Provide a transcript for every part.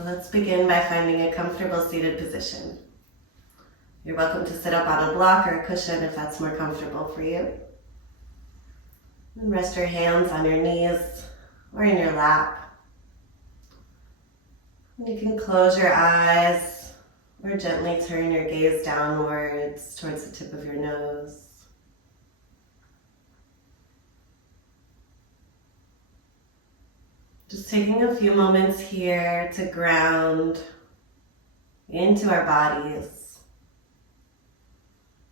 So let's begin by finding a comfortable seated position. You're welcome to sit up on a block or a cushion if that's more comfortable for you. And rest your hands on your knees or in your lap. And you can close your eyes or gently turn your gaze downwards towards the tip of your nose. Just taking a few moments here to ground into our bodies,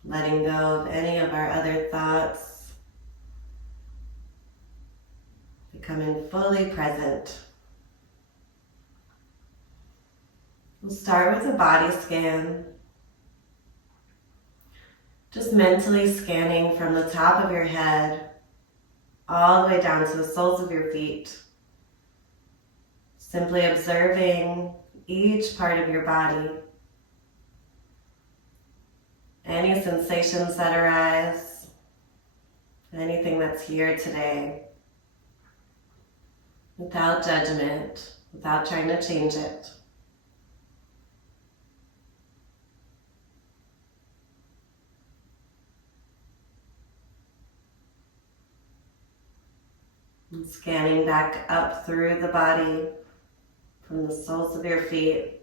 letting go of any of our other thoughts, becoming fully present. We'll start with a body scan. Just mentally scanning from the top of your head all the way down to the soles of your feet. Simply observing each part of your body. Any sensations that arise, anything that's here today. Without judgment, without trying to change it. And scanning back up through the body, from the soles of your feet,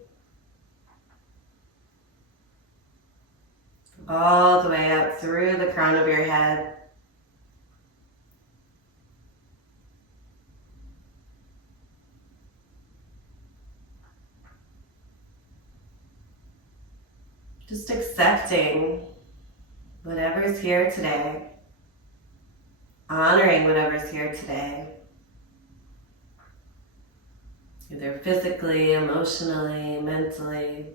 all the way up through the crown of your head. Just accepting whatever's here today, honoring whatever's here today. Either physically, emotionally, mentally.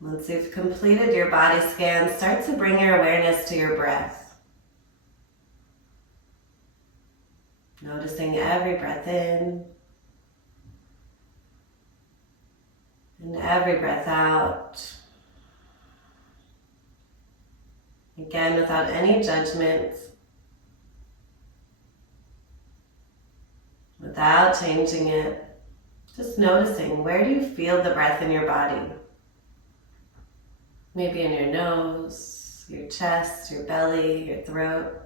Once you've completed your body scan, start to bring your awareness to your breath. Noticing every breath in and every breath out. Again, without any judgment, without changing it, just noticing, where do you feel the breath in your body? Maybe in your nose, your chest, your belly, your throat.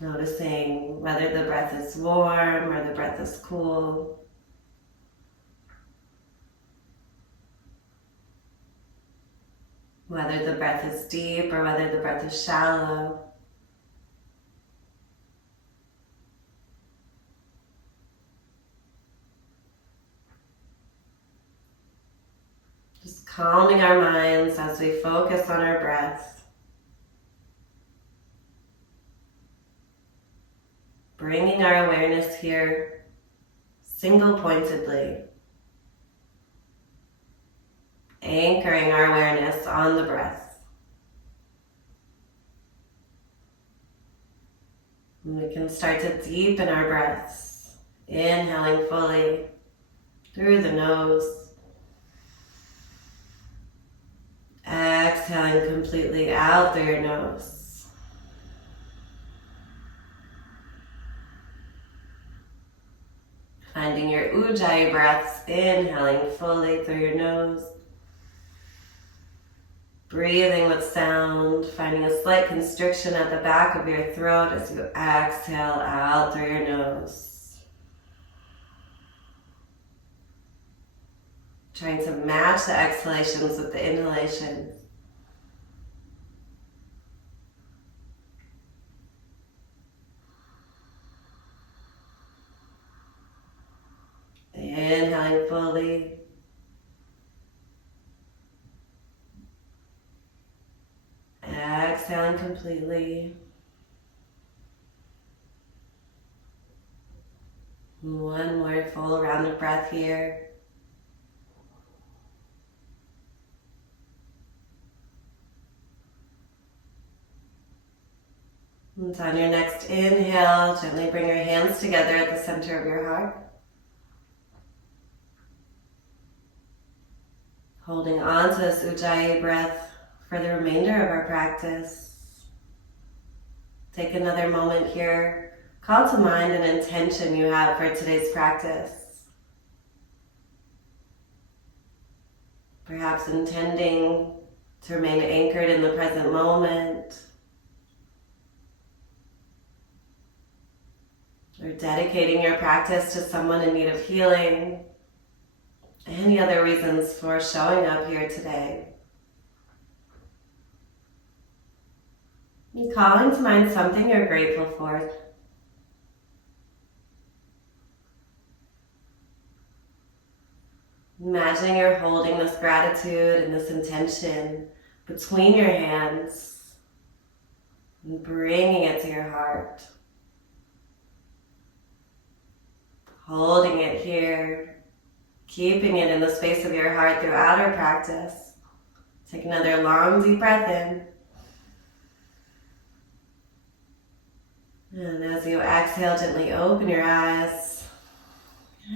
Noticing whether the breath is warm or the breath is cool. Whether the breath is deep or whether the breath is shallow. Just calming our minds as we focus on our breath. Bringing our awareness here single-pointedly. Anchoring our awareness on the breath. And we can start to deepen our breaths, inhaling fully through the nose, exhaling completely out through your nose. Finding your Ujjayi breaths, inhaling fully through your nose. Breathing with sound, finding a slight constriction at the back of your throat as you exhale out through your nose. Trying to match the exhalations with the inhalations. Inhaling fully. Exhaling completely. One more full round of breath here. And on your next inhale, gently bring your hands together at the center of your heart. Holding on to this Ujjayi breath for the remainder of our practice. Take another moment here. Call to mind an intention you have for today's practice. Perhaps intending to remain anchored in the present moment, or dedicating your practice to someone in need of healing. Any other reasons for showing up here today? And calling to mind something you're grateful for. Imagining you're holding this gratitude and this intention between your hands and bringing it to your heart. Holding it here, keeping it in the space of your heart throughout our practice. Take another long, deep breath in. And as you exhale, gently open your eyes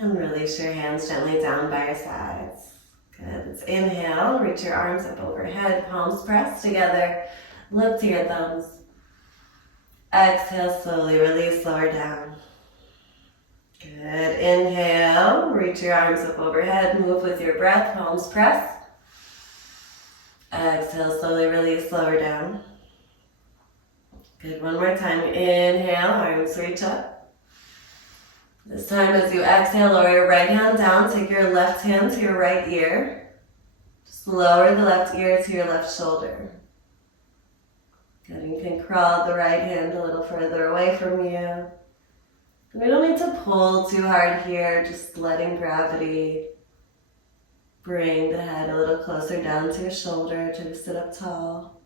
and release your hands gently down by your sides. Good. Let's inhale, reach your arms up overhead, palms pressed together. Look to your thumbs. Exhale, slowly release, lower down. Good. Inhale, reach your arms up overhead, move with your breath, palms pressed. Exhale, slowly release, lower down. Good. One more time. Inhale, arms reach up. This time as you exhale, lower your right hand down, take your left hand to your right ear. Just lower the left ear to your left shoulder. Good. You can crawl the right hand a little further away from you. We don't need to pull too hard here, just letting gravity bring the head a little closer down to your shoulder to sit up tall.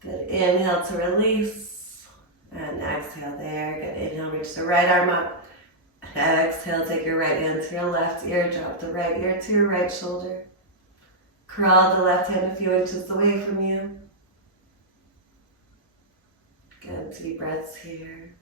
Good. Inhale to release and exhale there. Good. Inhale, reach the right arm up. Exhale, take your right hand to your left ear, drop the right ear to your right shoulder. Crawl the left hand a few inches away from you. Good. Deep breaths here.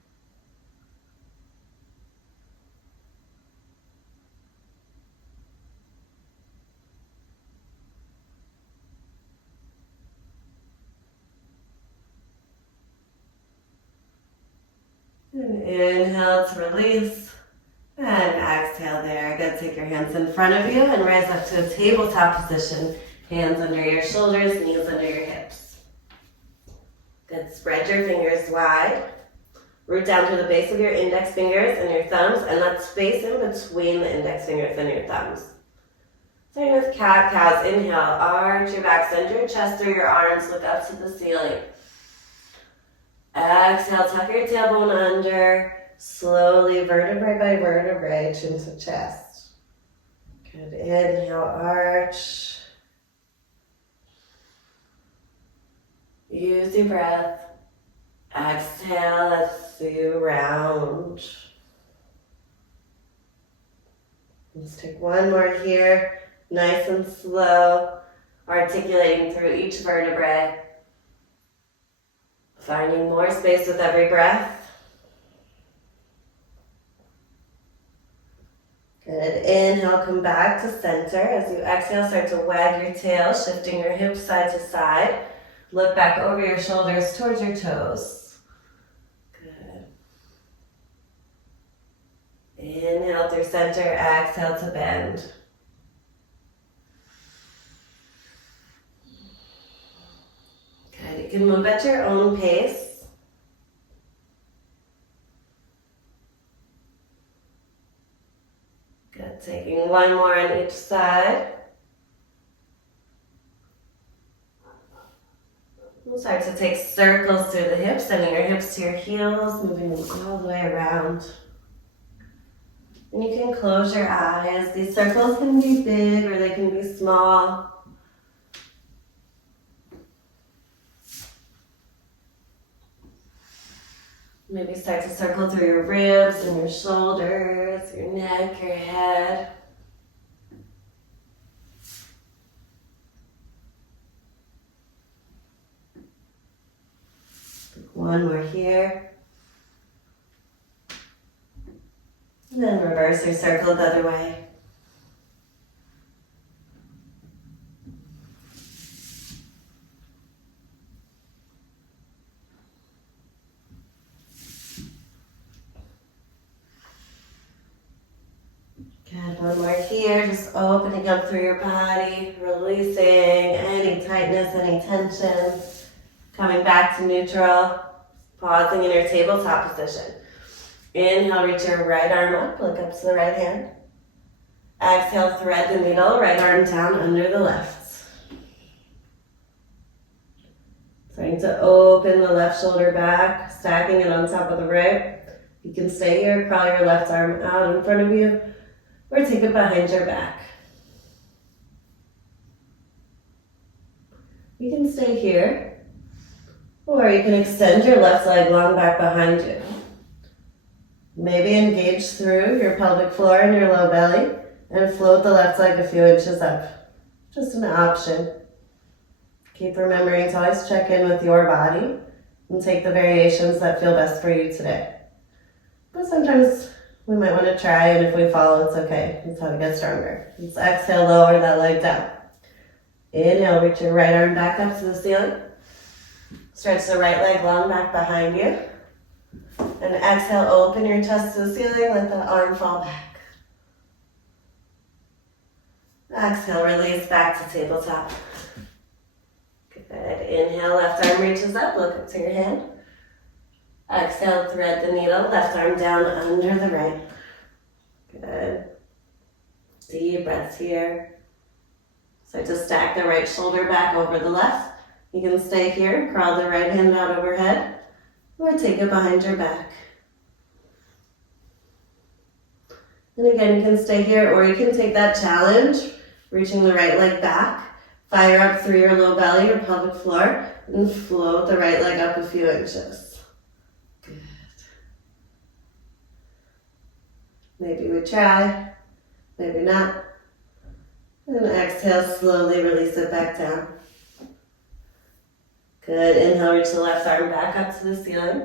And inhale to release, and exhale there. Good. Take your hands in front of you and rise up to a tabletop position. Hands under your shoulders, knees under your hips. Good. Spread your fingers wide. Root down to the base of your index fingers and your thumbs, and let space in between the index fingers and your thumbs. Starting with cat-cows. Inhale, arch your back, send your chest through your arms, look up to the ceiling. Exhale, tuck your tailbone under, slowly vertebrae by vertebrae, chin to chest. Good. Inhale, arch. Use your breath. Exhale as you round. Let's take one more here, nice and slow, articulating through each vertebrae. Finding more space with every breath. Good. Inhale, come back to center. As you exhale, start to wag your tail, shifting your hips side to side. Look back over your shoulders towards your toes. Good. Inhale through center, exhale to bend. Good. You can move at your own pace. Good. Taking one more on each side. We'll start to take circles through the hips, sending your hips to your heels, moving them all the way around. And you can close your eyes. These circles can be big or they can be small. Maybe start to circle through your ribs and your shoulders, your neck, your head. One more here. And then reverse your circle the other way. One more here, just opening up through your body, releasing any tightness, any tension. Coming back to neutral, pausing in your tabletop position. Inhale, reach your right arm up, look up to the right hand. Exhale, thread the needle, right arm down under the left. Starting to open the left shoulder back, stacking it on top of the right. You can stay here, crawl your left arm out in front of you, or take it behind your back. You can stay here, or you can extend your left leg long back behind you. Maybe engage through your pelvic floor and your low belly and float the left leg a few inches up. Just an option. Keep remembering to always check in with your body and take the variations that feel best for you today. But sometimes we might want to try, and if we fall, it's okay. That's how we get stronger. Let's exhale, lower that leg down. Inhale, reach your right arm back up to the ceiling. Stretch the right leg long back behind you. And exhale, open your chest to the ceiling, let the arm fall back. Exhale, release back to tabletop. Good. Inhale, left arm reaches up, look up to your hand. Exhale, thread the needle, left arm down under the right. Good. Deep breaths here. Start to stack the right shoulder back over the left. You can stay here, crawl the right hand out overhead, or take it behind your back. And again, you can stay here, or you can take that challenge, reaching the right leg back, fire up through your low belly or pelvic floor, and float the right leg up a few inches. Good. Maybe we try, maybe not. And exhale, slowly release it back down. Good. Inhale, reach the left arm back up to the ceiling.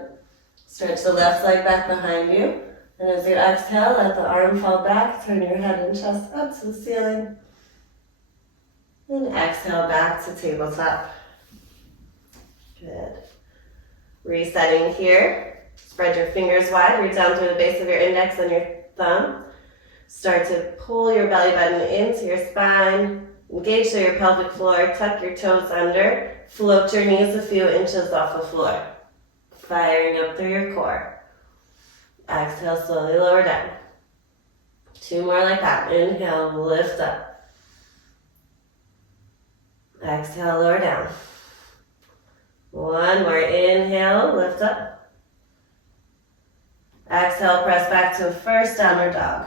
Stretch the left leg back behind you. And as you exhale, let the arm fall back. Turn your head and chest up to the ceiling. And exhale back to tabletop. Good. Resetting here. Spread your fingers wide. Reach down through the base of your index and your thumb. Start to pull your belly button into your spine. Engage through your pelvic floor. Tuck your toes under. Float your knees a few inches off the floor. Firing up through your core. Exhale, slowly lower down. 2 more like that. Inhale, lift up. Exhale, lower down. 1 more. Inhale, lift up. Exhale, press back to a first downward dog.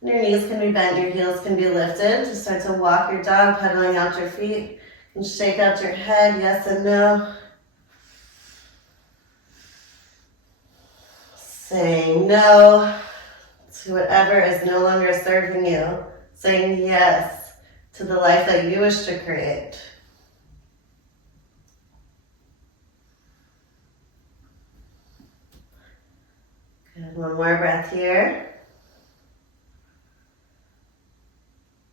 Your knees can be bent, your heels can be lifted. Just start to walk your dog, pedaling out your feet. And shake out your head, yes and no. Saying no to whatever is no longer serving you. Saying yes to the life that you wish to create. Good, 1 more breath here.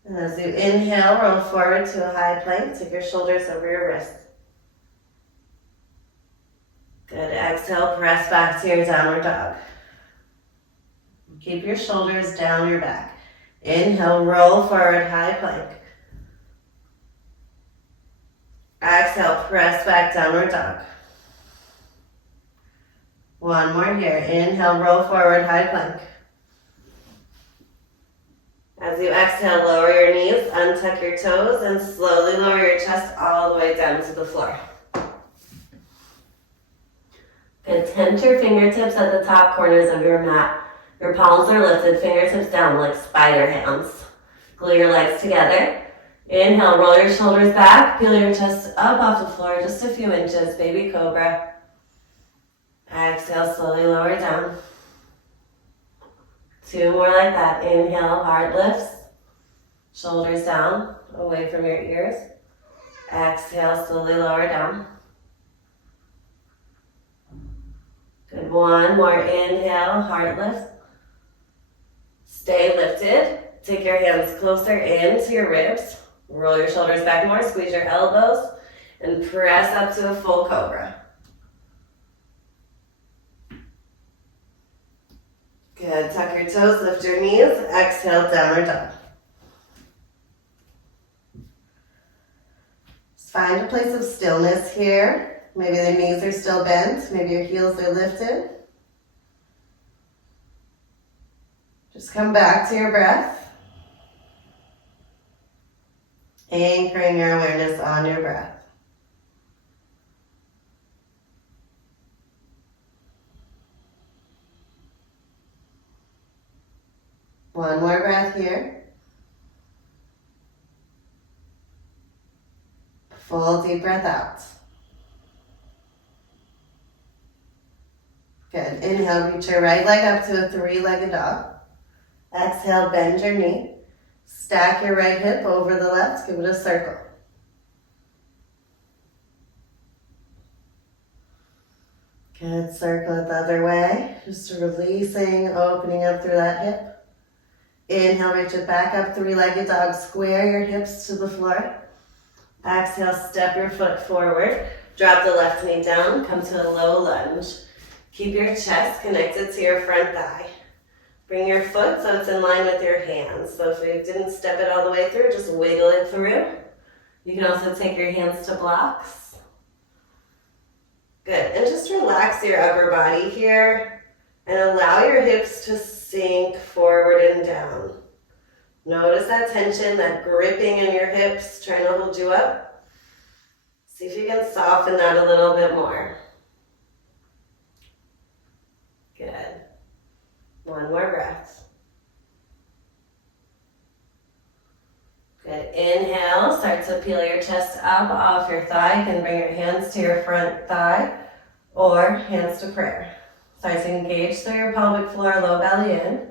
And as you inhale, roll forward to a high plank. Take your shoulders over your wrists. Good. Exhale, press back to your downward dog. Keep your shoulders down your back. Inhale, roll forward, high plank. Exhale, press back, downward dog. 1 more here. Inhale, roll forward, high plank. As you exhale, lower your knees, untuck your toes, and slowly lower your chest all the way down to the floor. Good. Tent your fingertips at the top corners of your mat. Your palms are lifted, fingertips down like spider hands. Glue your legs together. Inhale, roll your shoulders back, peel your chest up off the floor just a few inches, baby cobra. Exhale, slowly lower down. 2 more like that. Inhale, heart lifts. Shoulders down, away from your ears. Exhale, slowly lower down. Good. 1 more. Inhale, heart lifts. Stay lifted. Take your hands closer into your ribs. Roll your shoulders back more, squeeze your elbows, and press up to a full cobra. Good. Tuck your toes, lift your knees. Exhale, downward dog. Just find a place of stillness here. Maybe the knees are still bent. Maybe your heels are lifted. Just come back to your breath. Anchoring your awareness on your breath. One more breath here. Full deep breath out. Good. Inhale, reach your right leg up to a three-legged dog. Exhale, bend your knee. Stack your right hip over the left. Give it a circle. Good. Circle it the other way. Just releasing, opening up through that hip. Inhale, reach it back up, three-legged dog. Square your hips to the floor. Exhale, step your foot forward. Drop the left knee down. Come to a low lunge. Keep your chest connected to your front thigh. Bring your foot so it's in line with your hands. So if you didn't step it all the way through, just wiggle it through. You can also take your hands to blocks. Good. And just relax your upper body here and allow your hips to sink forward and down. Notice that tension, that gripping in your hips, trying to hold you up. See if you can soften that a little bit more. Good. One more breath. Good. Inhale, start to peel your chest up off your thigh. You can bring your hands to your front thigh or hands to prayer. Start to engage through your pelvic floor, low belly in.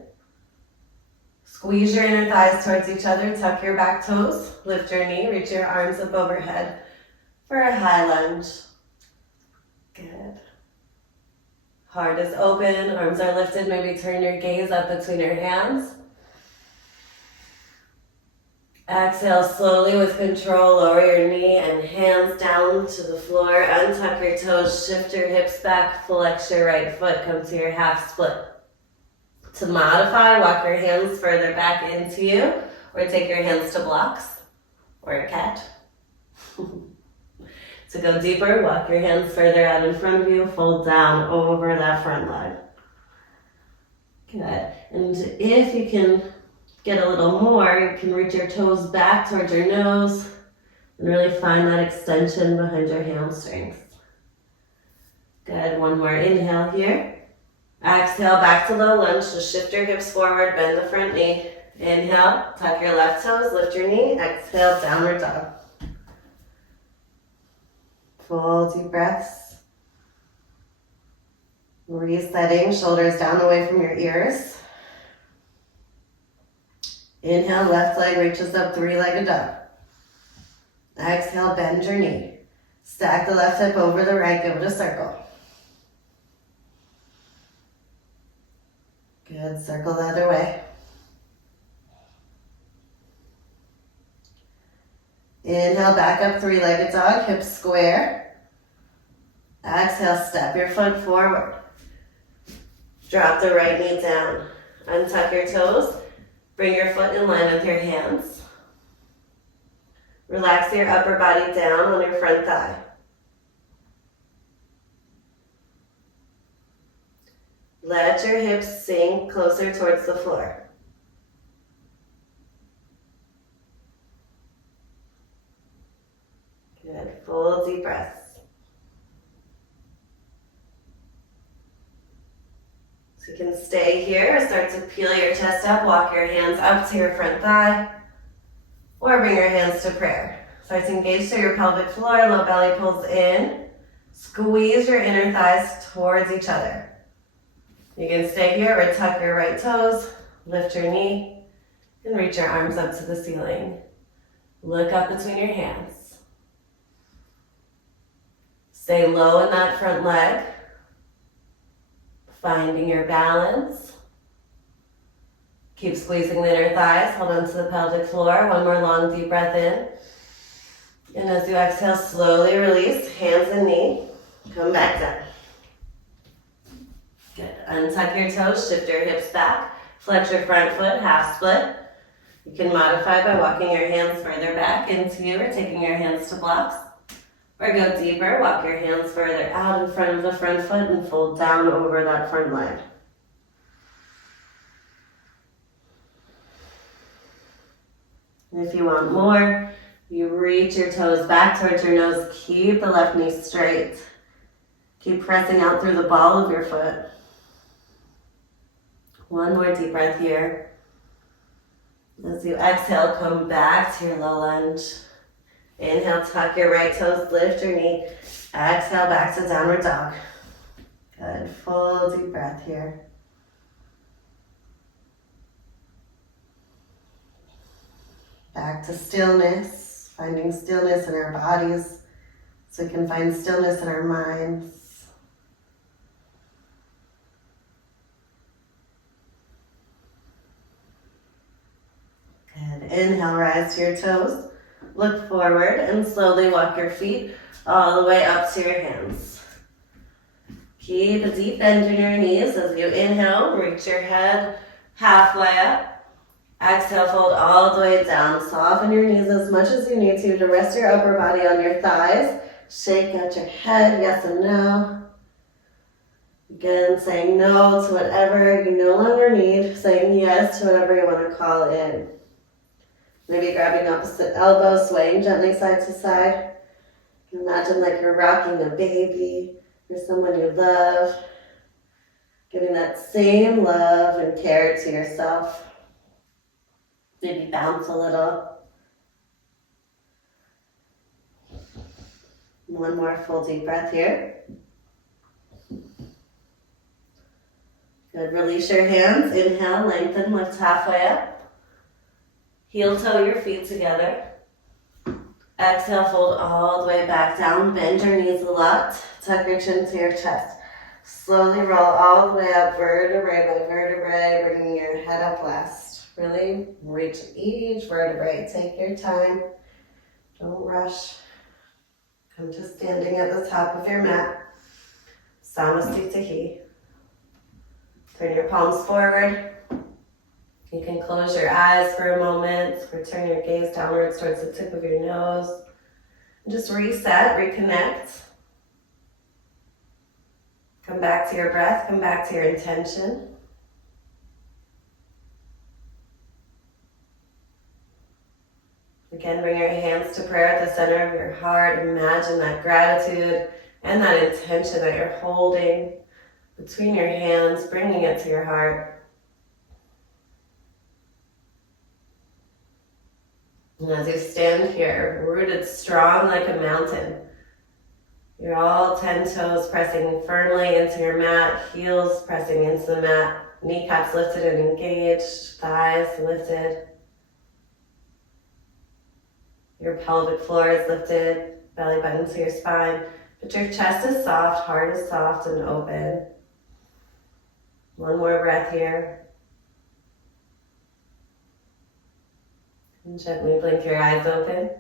Squeeze your inner thighs towards each other. Tuck your back toes. Lift your knee. Reach your arms up overhead for a high lunge. Good. Heart is open. Arms are lifted. Maybe turn your gaze up between your hands. Exhale slowly with control. Lower your knee and hands down to the floor. Untuck your toes. Shift your hips back. Flex your right foot. Come to your half split. To modify, walk your hands further back into you, or take your hands to blocks, or a cat. To go deeper, walk your hands further out in front of you, fold down over that front leg. Good. And if you can get a little more, you can reach your toes back towards your nose and really find that extension behind your hamstrings. Good. One more inhale here. Exhale, back to low lunge. Just shift your hips forward, bend the front knee. Inhale, tuck your left toes, lift your knee. Exhale, downward dog. Full deep breaths. Resetting, shoulders down away from your ears. Inhale, left leg reaches up, three-legged dog. Exhale, bend your knee. Stack the left hip over the right, give it a circle. Good, circle the other way. Inhale, back up, three-legged dog, hips square. Exhale, step your foot forward. Drop the right knee down. Untuck your toes. Bring your foot in line with your hands. Relax your upper body down on your front thigh. Let your hips sink closer towards the floor. Good, full deep breaths. So you can stay here, start to peel your chest up, walk your hands up to your front thigh, or bring your hands to prayer. Start to engage through your pelvic floor, low belly pulls in. Squeeze your inner thighs towards each other. You can stay here or tuck your right toes, lift your knee, and reach your arms up to the ceiling. Look up between your hands. Stay low in that front leg, finding your balance. Keep squeezing the inner thighs, hold on to the pelvic floor. One more long deep breath in. And as you exhale, slowly release, hands and knee. Come back down. Good. Untuck your toes, shift your hips back, flex your front foot, half split. You can modify by walking your hands further back into you or taking your hands to blocks. Or go deeper, walk your hands further out in front of the front foot and fold down over that front leg. And if you want more, you reach your toes back towards your nose. Keep the left knee straight. Keep pressing out through the ball of your foot. One more deep breath here. As you exhale, come back to your low lunge. Inhale, tuck your right toes, lift your knee. Exhale, back to downward dog. Good, full deep breath here. Back to stillness, finding stillness in our bodies so we can find stillness in our minds. Good, inhale, rise to your toes. Look forward and slowly walk your feet all the way up to your hands. Keep a deep bend in your knees as you inhale, reach your head halfway up. Exhale, fold all the way down. Soften your knees as much as you need to rest your upper body on your thighs. Shake out your head, yes and no. Again, saying no to whatever you no longer need, saying yes to whatever you want to call in. Maybe grabbing opposite elbow, swaying gently side to side. Imagine like you're rocking a baby or someone you love. Giving that same love and care to yourself. Maybe bounce a little. One more full deep breath here. Good, release your hands. Inhale, lengthen, lift halfway up. Heel toe your feet together. Exhale, fold all the way back down. Bend your knees a lot. Tuck your chin to your chest. Slowly roll all the way up, vertebrae by vertebrae, bringing your head up last. Really reach each vertebrae. Take your time. Don't rush. Come to standing at the top of your mat. Samasthiti. Turn your palms forward. You can close your eyes for a moment, or turn your gaze downwards towards the tip of your nose. And just reset, reconnect. Come back to your breath, come back to your intention. Again, bring your hands to prayer at the center of your heart. Imagine that gratitude and that intention that you're holding between your hands, bringing it to your heart. And as you stand here, rooted strong like a mountain, you're all 10 toes pressing firmly into your mat, heels pressing into the mat, kneecaps lifted and engaged, thighs lifted. Your pelvic floor is lifted, belly button to your spine, but your chest is soft, heart is soft and open. One more breath here. And gently blink your eyes open.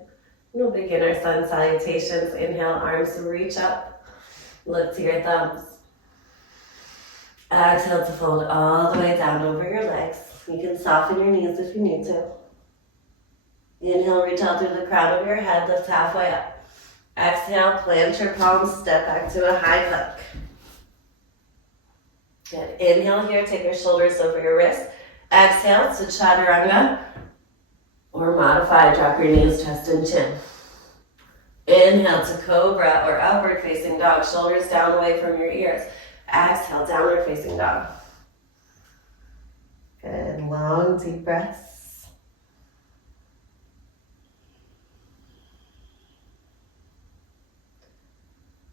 We'll begin our sun salutations. Inhale, arms reach up, look to your thumbs. Exhale to fold all the way down over your legs. You can soften your knees if you need to. Inhale, reach out through the crown of your head, lift halfway up. Exhale, plant your palms, step back to a high plank. Good. Inhale here, take your shoulders over your wrists. Exhale to chaturanga, or modify, drop your knees, chest and chin. Inhale to cobra or upward facing dog, shoulders down away from your ears. Exhale, downward facing dog. Good, long deep breaths.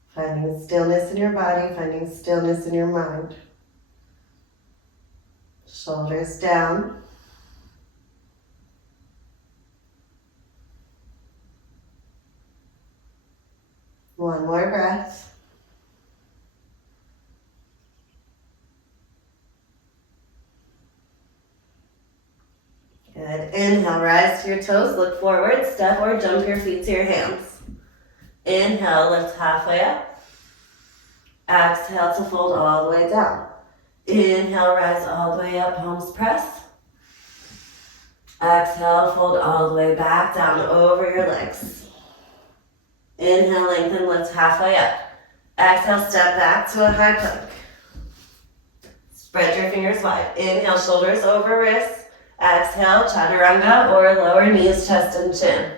Finding stillness in your body, finding stillness in your mind. Shoulders down. One more breath. Good. Inhale, rise to your toes, look forward, step or jump your feet to your hands. Inhale, lift halfway up. Exhale to fold all the way down. Inhale, rise all the way up, palms press. Exhale, fold all the way back down over your legs. Inhale, lengthen, lift halfway up. Exhale, step back to a high plank. Spread your fingers wide. Inhale, shoulders over wrists. Exhale, chaturanga or lower knees, chest and chin.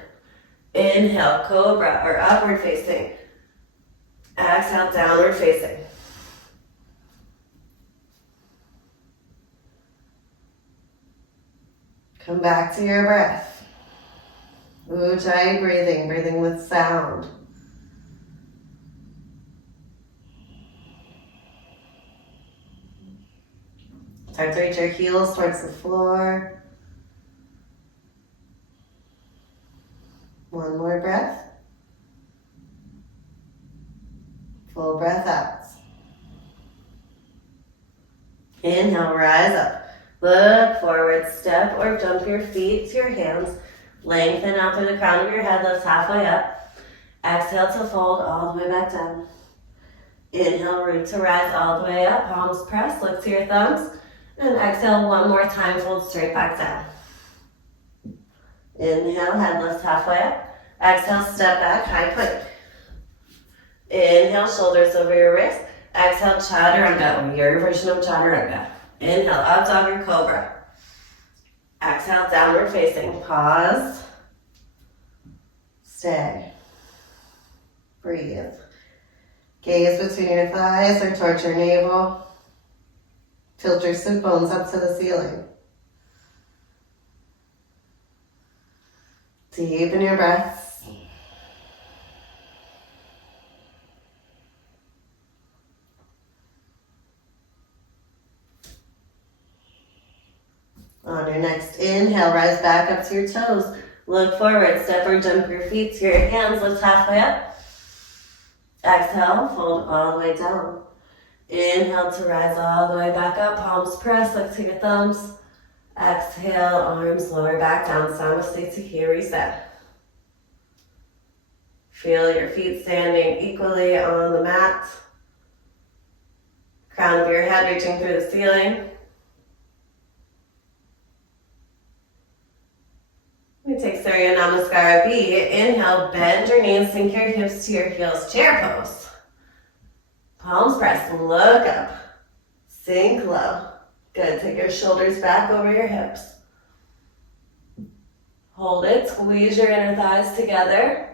Inhale, cobra or upward facing. Exhale, downward facing. Come back to your breath. Ujjayi breathing, breathing with sound. Start to reach your heels towards the floor. One more breath. Full breath out. Inhale, rise up. Look forward, step or jump your feet to your hands. Lengthen out through the crown of your head, lift halfway up. Exhale to fold all the way back down. Inhale, root to rise all the way up, palms press, look to your thumbs. And exhale one more time, fold straight back down. Inhale, head lift halfway up. Exhale, step back, high plank. Inhale, shoulders over your wrist. Exhale, chaturanga, or your version of chaturanga. Inhale, up dog or cobra. Exhale, downward facing. Pause. Stay. Breathe. Gaze between your thighs or towards your navel. Tilt your sit bones up to the ceiling. Deepen your breaths. On your next inhale, rise back up to your toes. Look forward, step or jump your feet to your hands, lift halfway up. Exhale, fold all the way down. Inhale to rise all the way back up, palms press, look to your thumbs. Exhale, arms lower back down, Namaste to here, reset. Feel your feet standing equally on the mat. Crown of your head reaching through the ceiling. We take Surya Namaskara B. Inhale, bend your knees, sink your hips to your heels, chair pose. Palms press, look up, sink low. Good, take your shoulders back over your hips. Hold it, squeeze your inner thighs together.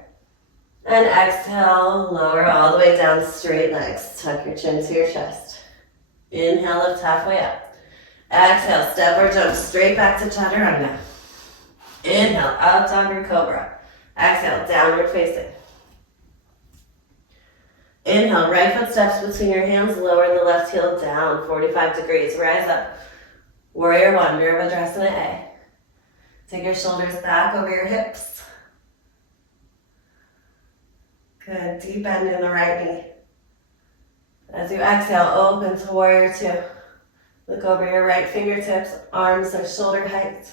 And exhale, lower all the way down, straight legs. Tuck your chin to your chest. Inhale, lift halfway up. Exhale, step or jump straight back to chaturanga. Inhale, up dog or cobra. Exhale, downward facing. Inhale, right foot steps between your hands, lower the left heel down, 45 degrees, rise up. Warrior one, Virabhadrasana A. Take your shoulders back over your hips. Good, deep bend in the right knee. As you exhale, open to warrior two. Look over your right fingertips, arms are shoulder height.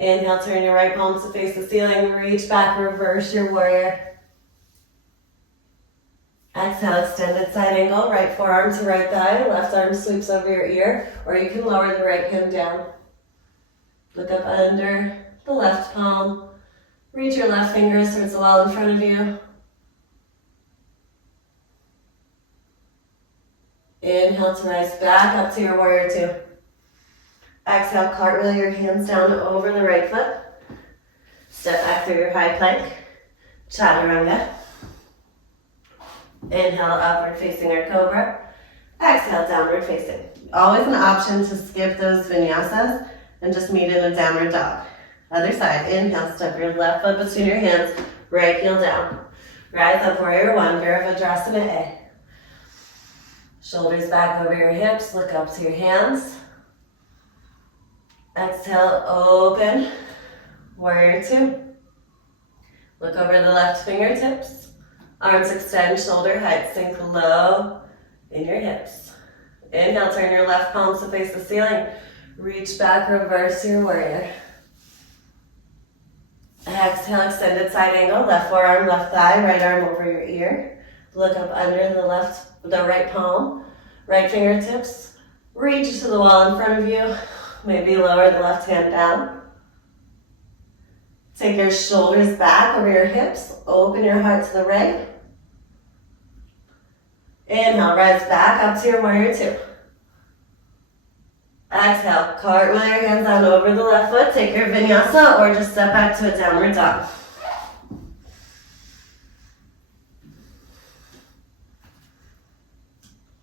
Inhale, turn your right palms to face the ceiling, reach back, reverse your warrior. Exhale, extended side angle, right forearm to right thigh, left arm sweeps over your ear, or you can lower the right hand down. Look up under the left palm, reach your left fingers towards the wall in front of you. Inhale to rise back up to your warrior two. Exhale, cartwheel your hands down over the right foot. Step back through your high plank. Chaturanga. Inhale, upward facing or cobra. Exhale, downward facing. Always an option to skip those vinyasas and just meet in a downward dog. Other side, inhale, step your left foot between your hands, right heel down. Rise up, warrior one, Virabhadrasana A. Shoulders back over your hips, look up to your hands. Exhale, open, warrior two. Look over the left fingertips. Arms extend, shoulder height, sink low in your hips. Inhale, turn your left palms to face the ceiling. Reach back, reverse your warrior. Exhale, extended side angle, left forearm, left thigh, right arm over your ear. Look up under the right palm, right fingertips. Reach to the wall in front of you. Maybe lower the left hand down. Take your shoulders back over your hips. Open your heart to the right. Inhale, rise back up to your warrior two. Exhale, cartwheel your hands down over the left foot. Take your vinyasa or just step back to a downward dog.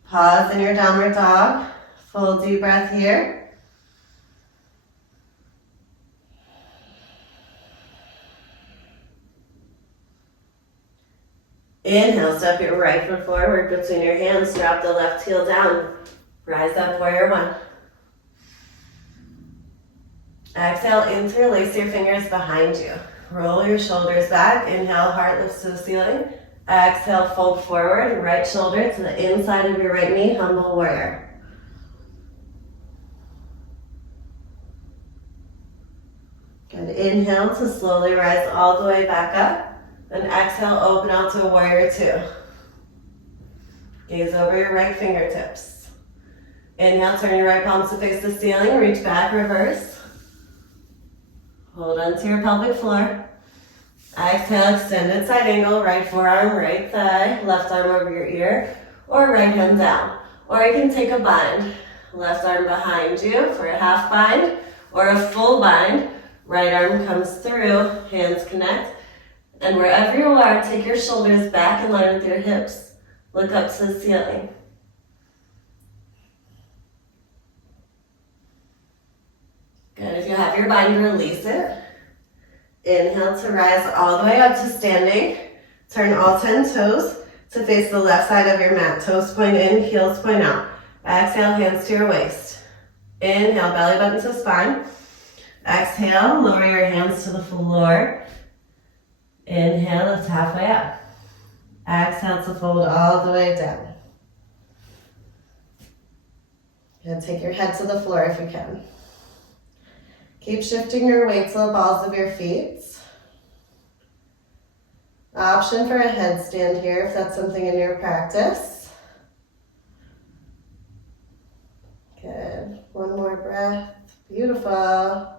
Pause in your downward dog. Full deep breath here. Inhale, step your right foot forward between your hands. Drop the left heel down. Rise up, warrior one. Exhale, interlace your fingers behind you. Roll your shoulders back. Inhale, heart lifts to the ceiling. Exhale, fold forward, right shoulder to the inside of your right knee, humble warrior. Good, inhale to slowly rise all the way back up. And exhale, open out to a warrior two. Gaze over your right fingertips. Inhale, turn your right palms to face the ceiling, reach back, reverse. Hold on to your pelvic floor. Exhale, extended side angle, right forearm, right thigh, left arm over your ear, or right hand down. Or you can take a bind. Left arm behind you for a half bind, or a full bind. Right arm comes through, hands connect. And wherever you are, take your shoulders back in line with your hips. Look up to the ceiling. Good, if you have your bind, release it. Inhale to rise all the way up to standing. Turn all 10 toes to face the left side of your mat. Toes point in, heels point out. Exhale, hands to your waist. Inhale, belly button to spine. Exhale, lower your hands to the floor. Inhale, lift halfway up. Exhale to fold all the way down. And take your head to the floor if you can. Keep shifting your weight to the balls of your feet. Option for a headstand here if that's something in your practice. Good. One more breath. Beautiful.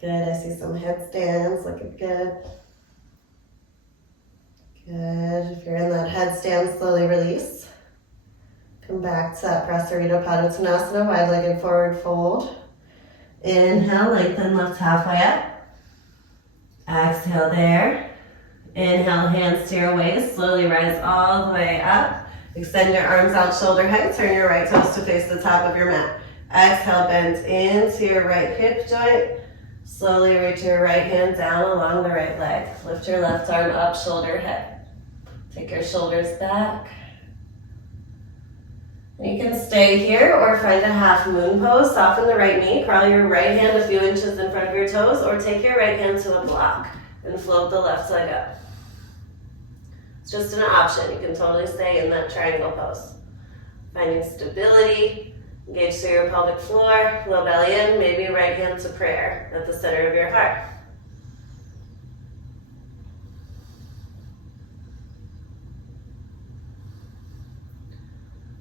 Good. I see some headstands. Looking good. Good. If you're in that headstand, slowly release. Come back to that Prasarita Padanghustasana, wide-legged forward fold. Inhale, lengthen, lift halfway up. Exhale there. Inhale, hands to your waist. Slowly rise all the way up. Extend your arms out shoulder height. Turn your right toes to face the top of your mat. Exhale, bend into your right hip joint. Slowly reach your right hand down along the right leg. Lift your left arm up, shoulder head. Take your shoulders back. You can stay here or find a half moon pose. Soften the right knee, crawl your right hand a few inches in front of your toes, or take your right hand to a block and float the left leg up. It's just an option. You can totally stay in that triangle pose. Finding stability, engage through your pelvic floor, low belly in, maybe right hand to prayer at the center of your heart.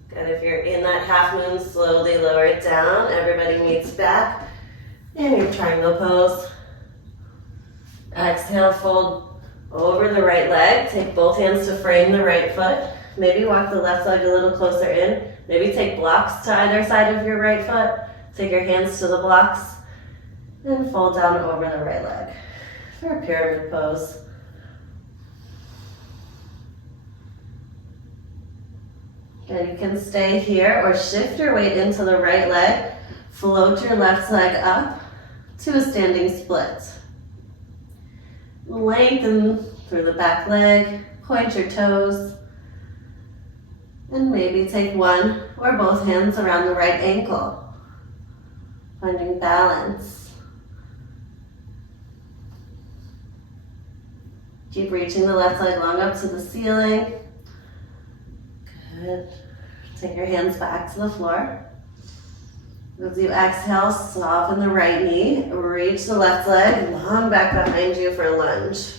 Good, if you're in that half moon, slowly lower it down. Everybody meets back in your triangle pose. Exhale, fold over the right leg. Take both hands to frame the right foot. Maybe walk the left leg a little closer in. Maybe take blocks to either side of your right foot. Take your hands to the blocks and fold down over the right leg for a pyramid pose. And you can stay here or shift your weight into the right leg. Float your left leg up to a standing split. Lengthen through the back leg, point your toes, and maybe take one or both hands around the right ankle, finding balance. Keep reaching the left leg long up to the ceiling. Good. Take your hands back to the floor. As you exhale, soften the right knee. Reach the left leg long back behind you for a lunge.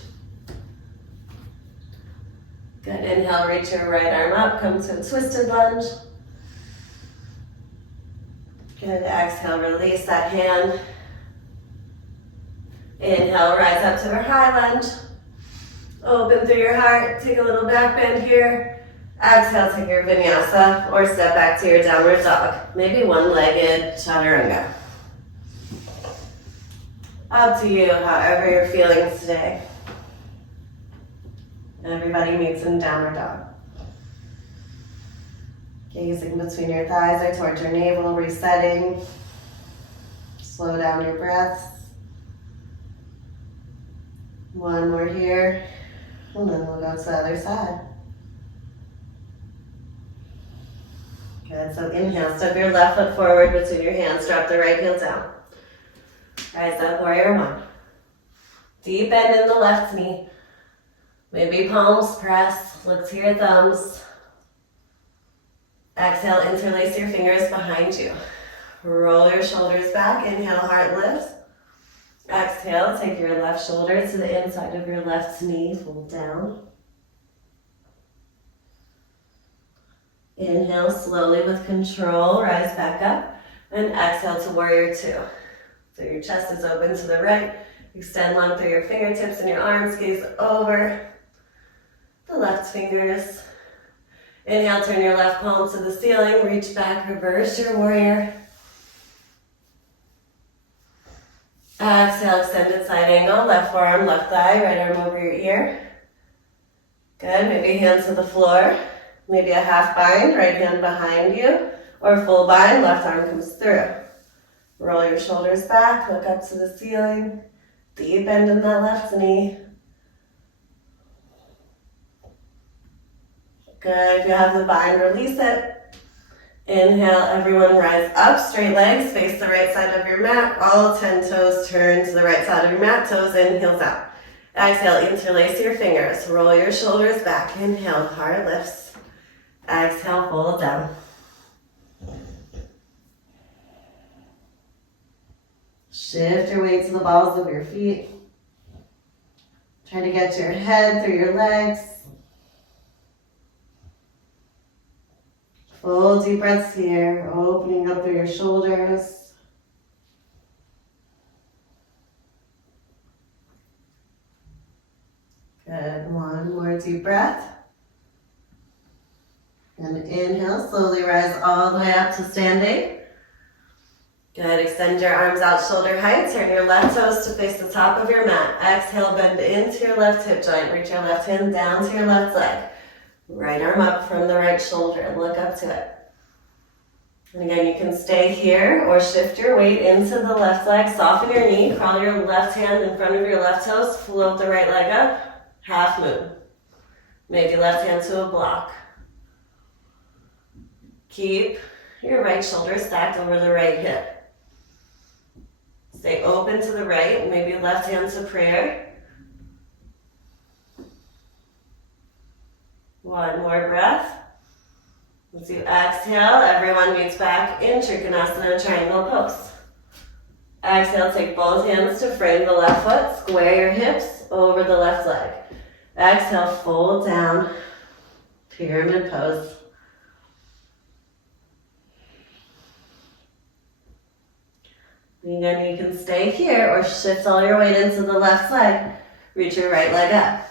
Good, inhale, reach your right arm up, come to a twisted lunge. Good, exhale, release that hand. Inhale, rise up to our high lunge. Open through your heart, take a little back bend here. Exhale, take your vinyasa or step back to your downward dog. Maybe one-legged chaturanga. Up to you, however you're feeling today. Everybody meets in downward dog. Gazing between your thighs or towards your navel, resetting. Slow down your breaths. One more here, and then we'll go to the other side. Good, so inhale, step your left foot forward between your hands, drop the right heel down. Rise up, warrior one. Deep bend in the left knee. Maybe palms press, look to your thumbs. Exhale, interlace your fingers behind you. Roll your shoulders back, inhale, heart lifts. Exhale, take your left shoulder to the inside of your left knee, fold down. Inhale, slowly with control, rise back up, and exhale to warrior two. So your chest is open to the right, extend long through your fingertips and your arms, gaze over the left fingers. Inhale, turn your left palm to the ceiling, reach back, reverse your warrior. Exhale, extended side angle, left forearm, left thigh, right arm over your ear. Good, maybe hands to the floor. Maybe a half bind, right hand behind you, or full bind, left arm comes through. Roll your shoulders back, look up to the ceiling. Deep bend in that left knee. Good, if you have the bind, release it. Inhale, everyone rise up, straight legs, face the right side of your mat. All 10 toes turn to the right side of your mat, toes in, heels out. Exhale, interlace your fingers, roll your shoulders back. Inhale, heart lifts. Exhale, fold down. Shift your weight to the balls of your feet. Try to get your head through your legs. Full deep breaths here, opening up through your shoulders. Good, one more deep breath. And inhale, slowly rise all the way up to standing. Good, extend your arms out shoulder height, turn your left toes to face the top of your mat. Exhale, bend into your left hip joint, reach your left hand down to your left leg. Right arm up from the right shoulder, look up to it. And again, you can stay here or shift your weight into the left leg, soften your knee, crawl your left hand in front of your left toes, float the right leg up, half moon. Maybe left hand to a block. Keep your right shoulder stacked over the right hip. Stay open to the right, maybe left hand to prayer. One more breath. As you exhale, everyone meets back in Trikonasana, triangle pose. Exhale, take both hands to frame the left foot, square your hips over the left leg. Exhale, fold down, pyramid pose. Again, you can stay here or shift all your weight into the left leg. Reach your right leg up.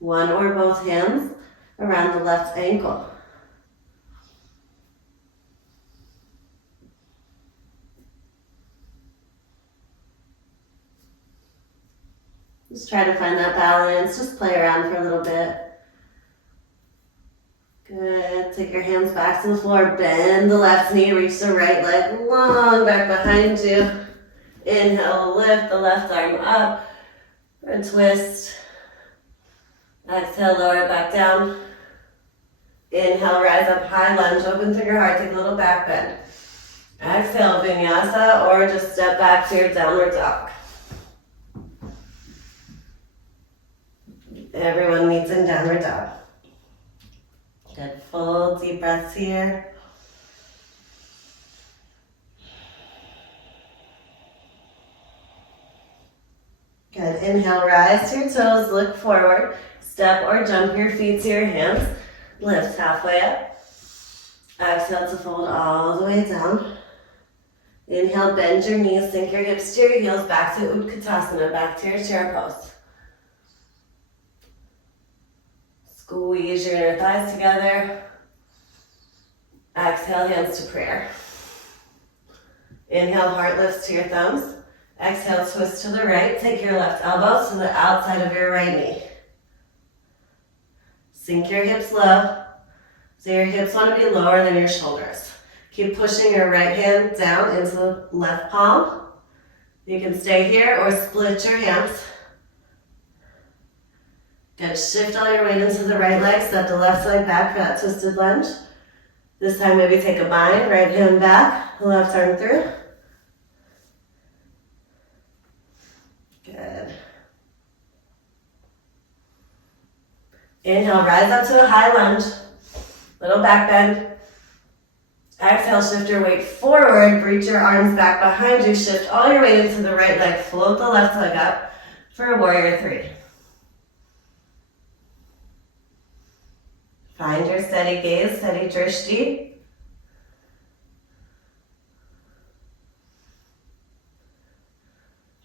One or both hands around the left ankle. Just try to find that balance. Just play around for a little bit. Good. Take your hands back to the floor. Bend the left knee. Reach the right leg long back behind you. Inhale, lift the left arm up. Or twist. Exhale, lower it back down. Inhale, rise up high, lunge, open through your heart, take a little back bend. Exhale, vinyasa, or just step back to your downward dog. Everyone meets in downward dog. Good, full deep breaths here. Good, inhale, rise to your toes, look forward. Step or jump your feet to your hands. Lift halfway up. Exhale to fold all the way down. Inhale, bend your knees, sink your hips to your heels, back to Uttanasana, back to your chair pose. Squeeze your inner thighs together. Exhale, hands to prayer. Inhale, heart lifts to your thumbs. Exhale, twist to the right. Take your left elbow to the outside of your right knee. Sink your hips low. So your hips want to be lower than your shoulders. Keep pushing your right hand down into the left palm. You can stay here or split your hands. Good, shift all your weight into the right leg, step the left leg back for that twisted lunge. This time maybe take a bind, right hand back, left arm through. Good. Inhale, rise up to a high lunge. Little back bend. Exhale, shift your weight forward, reach your arms back behind you, shift all your weight into the right leg, float the left leg up for a warrior three. Find your steady gaze, steady drishti.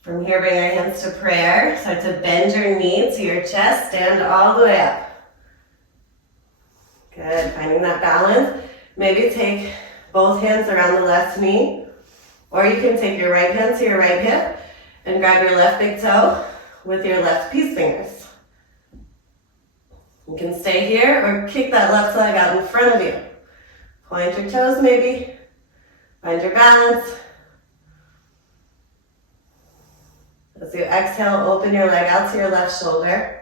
From here, bring your hands to prayer. Start to bend your knee to your chest, stand all the way up. Good, finding that balance. Maybe take both hands around the left knee, or you can take your right hand to your right hip and grab your left big toe with your left peace fingers. You can stay here or kick that left leg out in front of you. Point your toes maybe, find your balance. As you exhale, open your leg out to your left shoulder.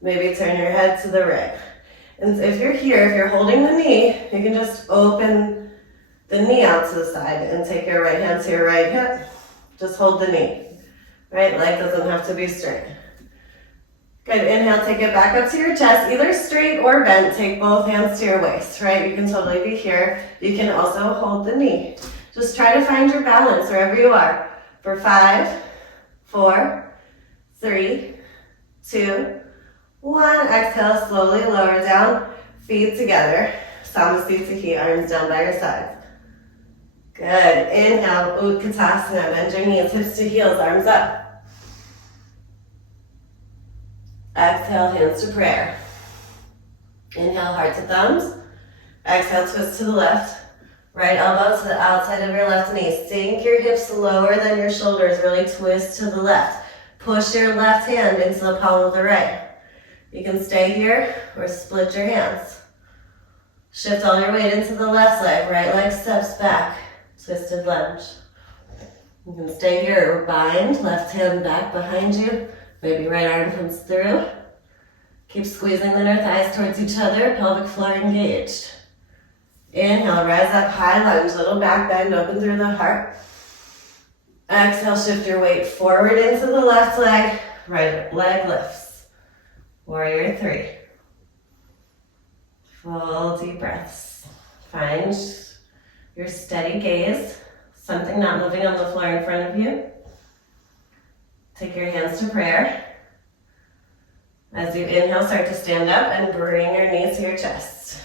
Maybe turn your head to the right. And if you're here, if you're holding the knee, you can just open the knee out to the side and take your right hand to your right hip. Just hold the knee. Right leg doesn't have to be straight. Good, inhale, take it back up to your chest, either straight or bent. Take both hands to your waist, right? You can totally be here. You can also hold the knee. Just try to find your balance wherever you are. For 5, 4, 3, 2, 1. Exhale, slowly lower down, feet together. Samasthiti, arms down by your sides. Good, inhale, Uttanasana, bend your knees, hips to heels, arms up. Exhale, hands to prayer. Inhale, heart to thumbs. Exhale, twist to the left. Right elbow to the outside of your left knee. Sink your hips lower than your shoulders. Really twist to the left. Push your left hand into the palm of the right. You can stay here or split your hands. Shift all your weight into the left leg. Right leg steps back. Twisted lunge. You can stay here or bind. Left hand back behind you. Maybe right arm comes through. Keep squeezing the inner thighs towards each other, pelvic floor engaged. Inhale, rise up, high lunge, little back bend, open through the heart. Exhale, shift your weight forward into the left leg, right leg lifts. Warrior three. Full deep breaths. Find your steady gaze, something not moving on the floor in front of you. Take your hands to prayer. As you inhale, start to stand up and bring your knees to your chest.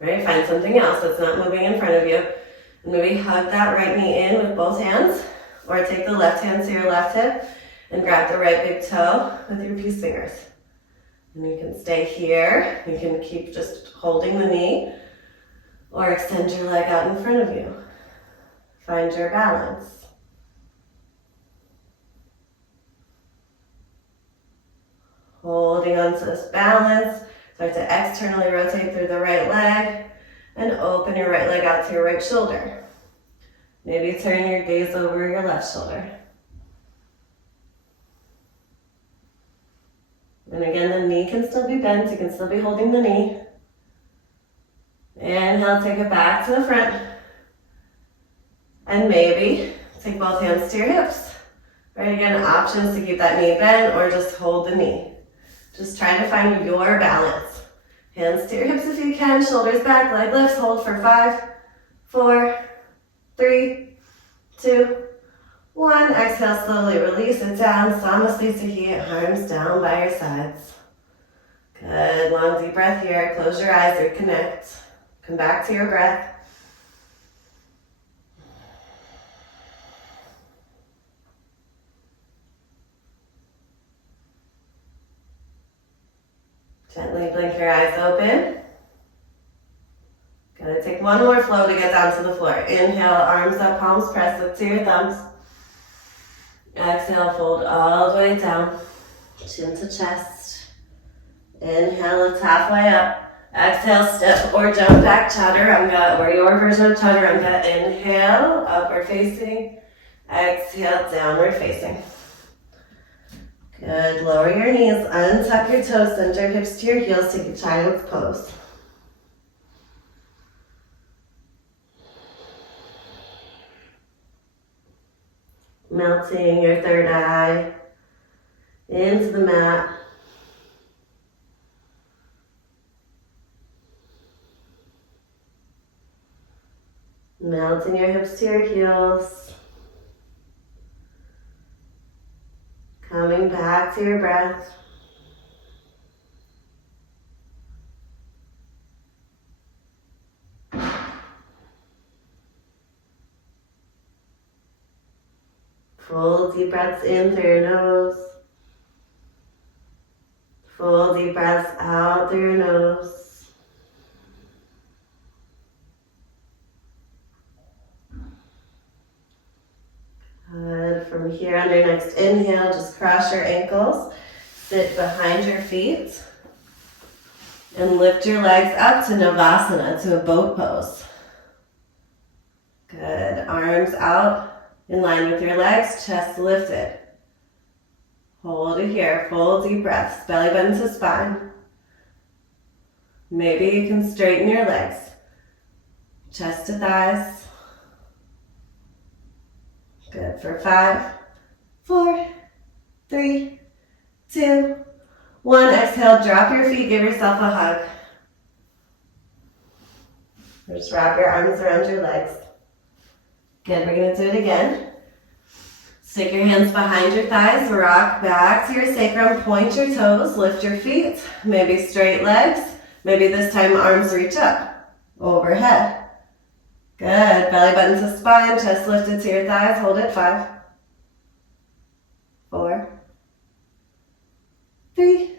Right, find something else that's not moving in front of you. And maybe hug that right knee in with both hands, or take the left hand to your left hip and grab the right big toe with your peace fingers. And you can stay here. You can keep just holding the knee, or extend your leg out in front of you. Find your balance. Holding on to this balance. Start to externally rotate through the right leg and open your right leg out to your right shoulder. Maybe turn your gaze over your left shoulder. And again, the knee can still be bent. You can still be holding the knee. Inhale, take it back to the front. And maybe take both hands to your hips. Right, again, options to keep that knee bent or just hold the knee. Just try to find your balance. Hands to your hips if you can, shoulders back, leg lifts, hold for 5, 4, 3, 2, 1, exhale, slowly release it down. Samasthiti, arms down by your sides. Good, long deep breath here. Close your eyes, reconnect. Come back to your breath. Gently blink your eyes open. Gonna take one more flow to get down to the floor. Inhale, arms up, palms pressed, look to your thumbs. Exhale, fold all the way down, chin to chest. Inhale, lift halfway up. Exhale, step or jump back, chaturanga, or your version of chaturanga. Inhale, upward facing. Exhale, downward facing. Good, lower your knees, untuck your toes, send your hips to your heels, take a child's pose. Melting your third eye into the mat. Melting your hips to your heels. Coming back to your breath. Full deep breaths in through your nose. Full deep breaths out through your nose. Good. From here on your next inhale, just cross your ankles. Sit behind your feet. And lift your legs up to Navasana, to a boat pose. Good. Arms out in line with your legs, chest lifted. Hold it here, full deep breaths, belly button to spine. Maybe you can straighten your legs. Chest to thighs. Good for 5, 4, 3, 2, 1. Exhale, drop your feet, give yourself a hug. Just wrap your arms around your legs. Good, we're gonna do it again. Stick your hands behind your thighs, rock back to your sacrum, point your toes, lift your feet, maybe straight legs, maybe this time arms reach up, overhead. Good, belly button to spine, chest lifted to your thighs, hold it, 5, 4, 3,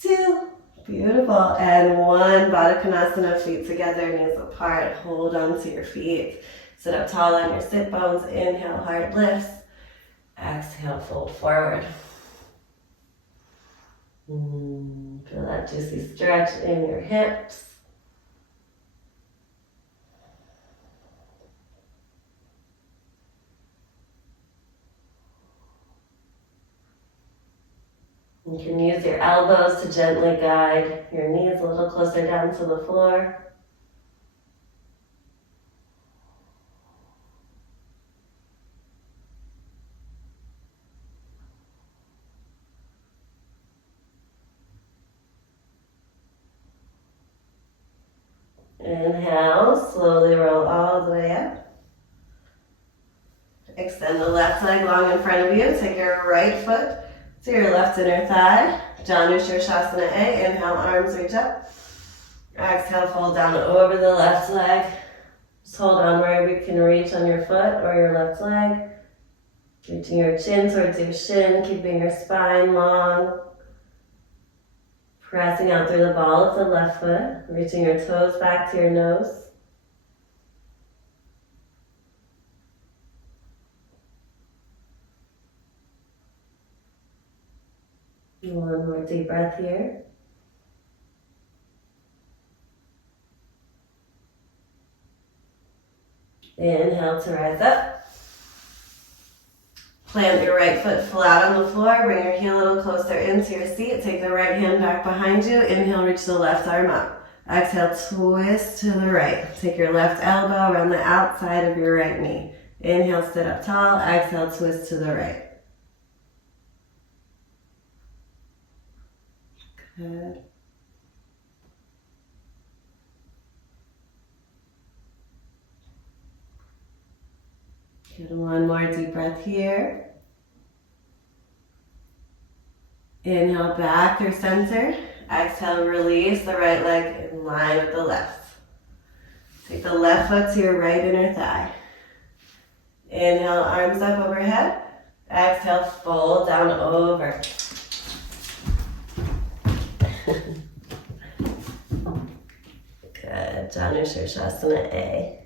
2, beautiful, and 1. Baddha Konasana, feet together, knees apart, hold on to your feet. Sit up tall on your sit bones, inhale, heart lifts. Exhale, fold forward. Feel that juicy stretch in your hips. You can use your elbows to gently guide your knees a little closer down to the floor. Inhale, slowly roll all the way up. Extend the left leg long in front of you. Take your right foot to your left inner thigh. Janu Shavasana A. Inhale, arms reach up. Exhale, fold down over the left leg. Just hold on where you can reach on your foot or your left leg. Reaching your chin towards your shin, keeping your spine long. Pressing out through the ball of the left foot, reaching your toes back to your nose. One more deep breath here. Inhale to rise up. Plant your right foot flat on the floor. Bring your heel a little closer into your seat. Take the right hand back behind you. Inhale, reach the left arm up. Exhale, twist to the right. Take your left elbow around the outside of your right knee. Inhale, sit up tall. Exhale, twist to the right. Good. Good, one more deep breath here. Inhale back through center. Exhale, release the right leg in line with the left. Take the left foot to your right inner thigh. Inhale, arms up overhead. Exhale, fold down over. Good, Janusharshasana A.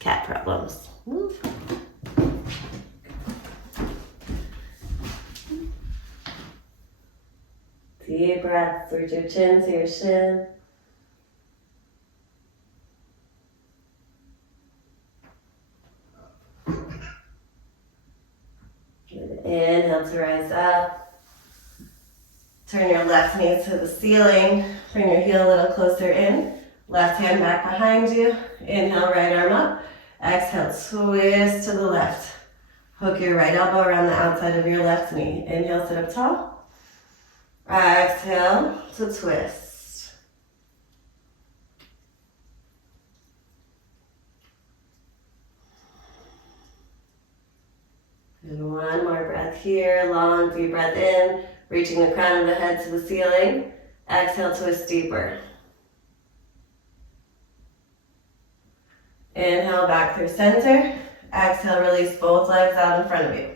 Cat problems. Move. Deep breath, root your chin to your shin. Good. Inhale to rise up. Turn your left knee to the ceiling. Bring your heel a little closer in. Left hand back behind you. Inhale, right arm up. Exhale, twist to the left. Hook your right elbow around the outside of your left knee. Inhale, sit up tall. Exhale to twist. And one more breath here. Long, deep breath in. Reaching the crown of the head to the ceiling. Exhale, twist deeper. Inhale, back through center. Exhale, release both legs out in front of you.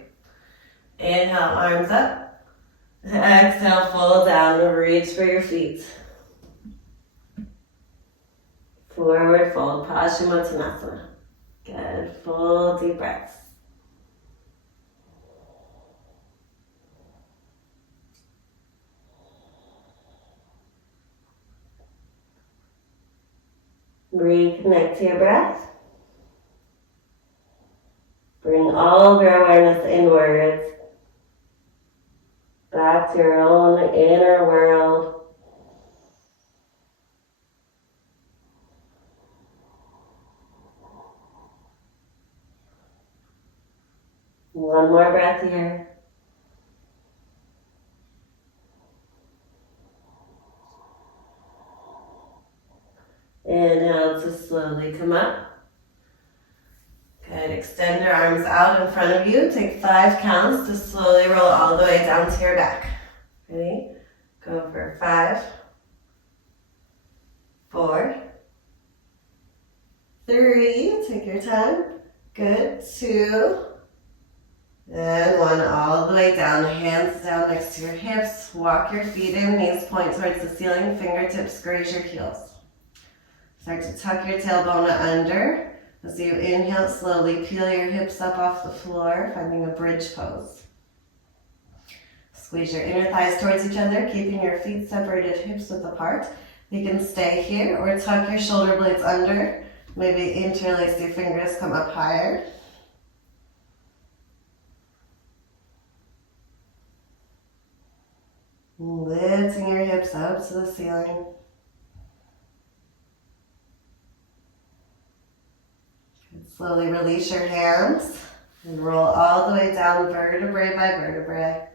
Inhale, arms up. Exhale, fold down, reach for your feet. Forward fold, Padanghustasana. Good, full deep breaths. Reconnect to your breath. Bring all of your awareness inwards. Back to your own inner world. One more breath here. Inhale to slowly come up. Good, extend your arms out in front of you. Take 5 counts to slowly roll all the way down to your back. Ready? Go for 5, 4, 3, take your time. Good, 2, and 1, all the way down. Hands down next to your hips. Walk your feet in, knees point towards the ceiling, fingertips graze your heels. Start to tuck your tailbone under. As you inhale, slowly peel your hips up off the floor, finding a bridge pose. Squeeze your inner thighs towards each other, keeping your feet separated, hips width apart. You can stay here or tuck your shoulder blades under. Maybe interlace your fingers, come up higher. Lifting your hips up to the ceiling. Slowly release your hands and roll all the way down vertebrae by vertebrae.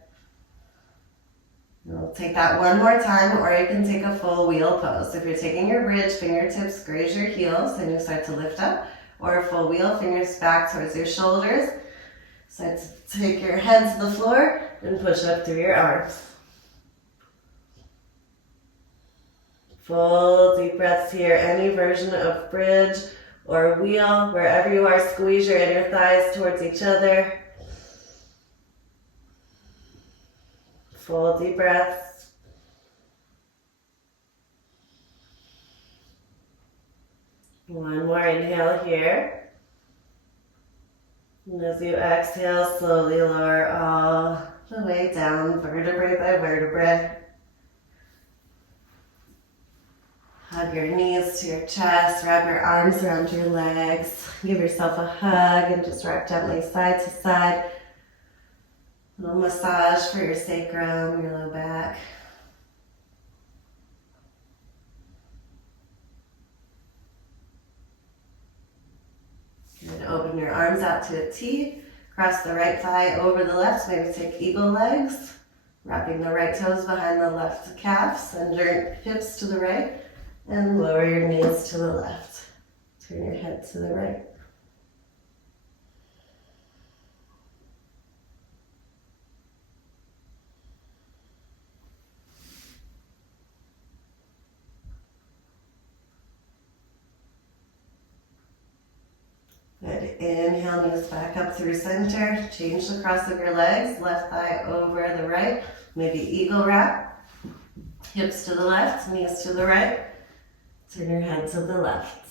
And we'll take that one more time, or you can take a full wheel pose. If you're taking your bridge, fingertips graze your heels and you start to lift up, or a full wheel, fingers back towards your shoulders. Start to take your head to the floor and push up through your arms. Full deep breaths here, any version of bridge or wheel, wherever you are, squeeze your inner thighs towards each other. Full deep breaths. One more inhale here. And as you exhale, slowly lower all the way down, vertebrae by vertebrae. Hug your knees to your chest, wrap your arms around your legs, give yourself a hug and just rock gently side to side. A little massage for your sacrum, your low back. Good, open your arms out to a T, cross the right thigh over the left, maybe take eagle legs, wrapping the right toes behind the left calves, send your hips to the right. And lower your knees to the left. Turn your head to the right. Inhale, knees back up through center. Change the cross of your legs. Left thigh over the right. Maybe eagle wrap. Hips to the left, knees to the right. Turn your head to the left.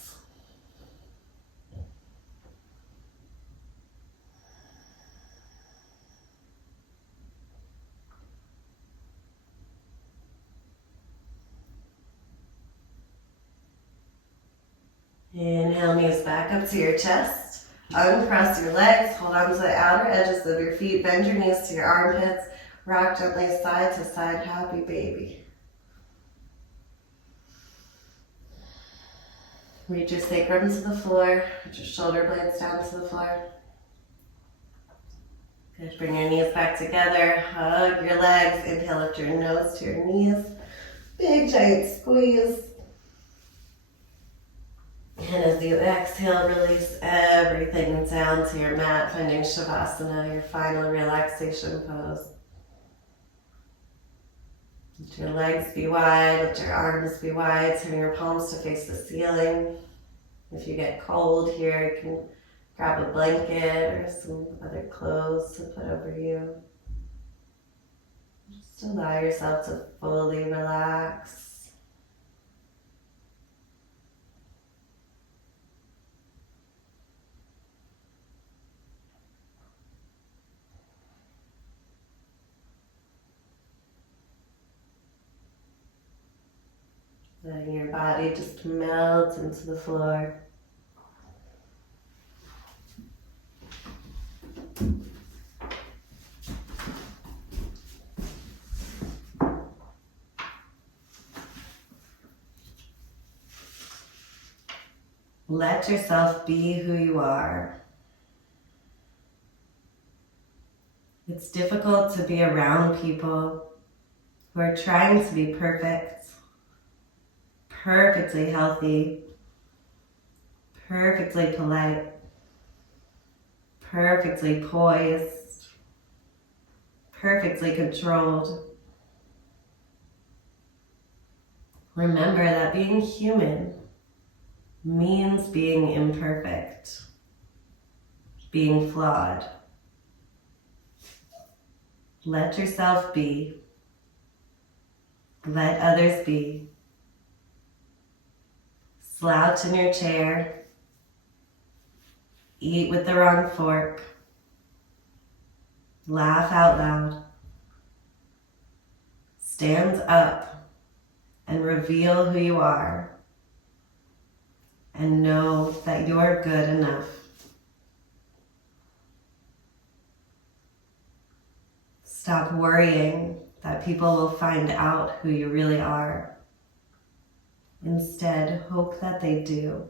Inhale, knees back up to your chest. Uncross your legs. Hold on to the outer edges of your feet. Bend your knees to your armpits. Rock gently side to side. Happy baby. Reach your sacrum to the floor. Put your shoulder blades down to the floor. Good. Bring your knees back together. Hug your legs. Inhale, lift your nose to your knees. Big giant squeeze. And as you exhale, release everything down to your mat, finding Shavasana, your final relaxation pose. Let your legs be wide, let your arms be wide, turn your palms to face the ceiling. If you get cold here, you can grab a blanket or some other clothes to put over you. Just allow yourself to fully relax. Letting your body just melt into the floor. Let yourself be who you are. It's difficult to be around people who are trying to be perfect. Perfectly healthy, perfectly polite, perfectly poised, perfectly controlled. Remember that being human means being imperfect, being flawed. Let yourself be. Let others be. Slouch in your chair. Eat with the wrong fork. Laugh out loud. Stand up and reveal who you are. And know that you're good enough. Stop worrying that people will find out who you really are. Instead, hope that they do.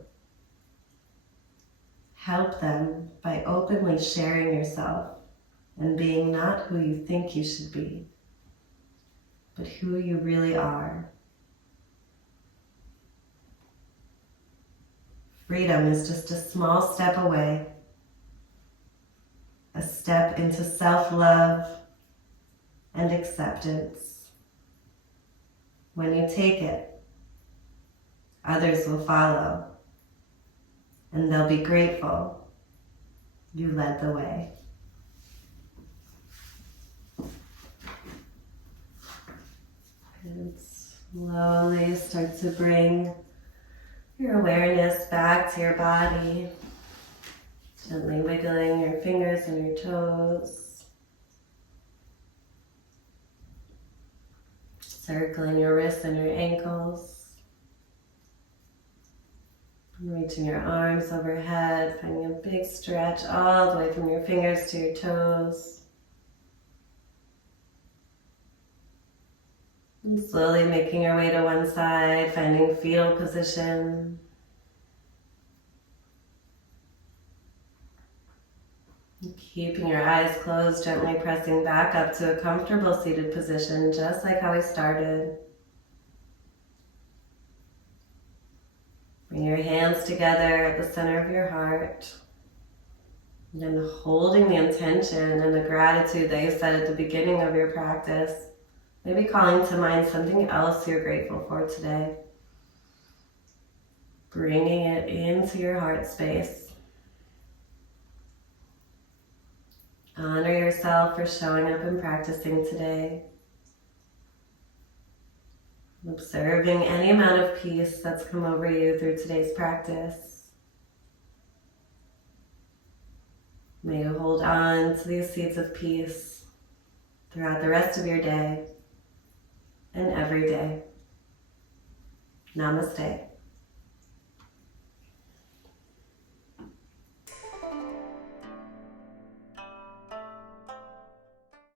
Help them by openly sharing yourself and being not who you think you should be, but who you really are. Freedom is just a small step away, a step into self-love and acceptance. When you take it, others will follow, and they'll be grateful you led the way. And slowly start to bring your awareness back to your body, gently wiggling your fingers and your toes, circling your wrists and your ankles. Reaching your arms overhead, finding a big stretch all the way from your fingers to your toes. And slowly making your way to one side, finding fetal position. And keeping your eyes closed, gently pressing back up to a comfortable seated position, just like how we started. Bring your hands together at the center of your heart. And then holding the intention and the gratitude that you said at the beginning of your practice. Maybe calling to mind something else you're grateful for today. Bringing it into your heart space. Honor yourself for showing up and practicing today. Observing any amount of peace that's come over you through today's practice. May you hold on to these seeds of peace throughout the rest of your day and every day. Namaste.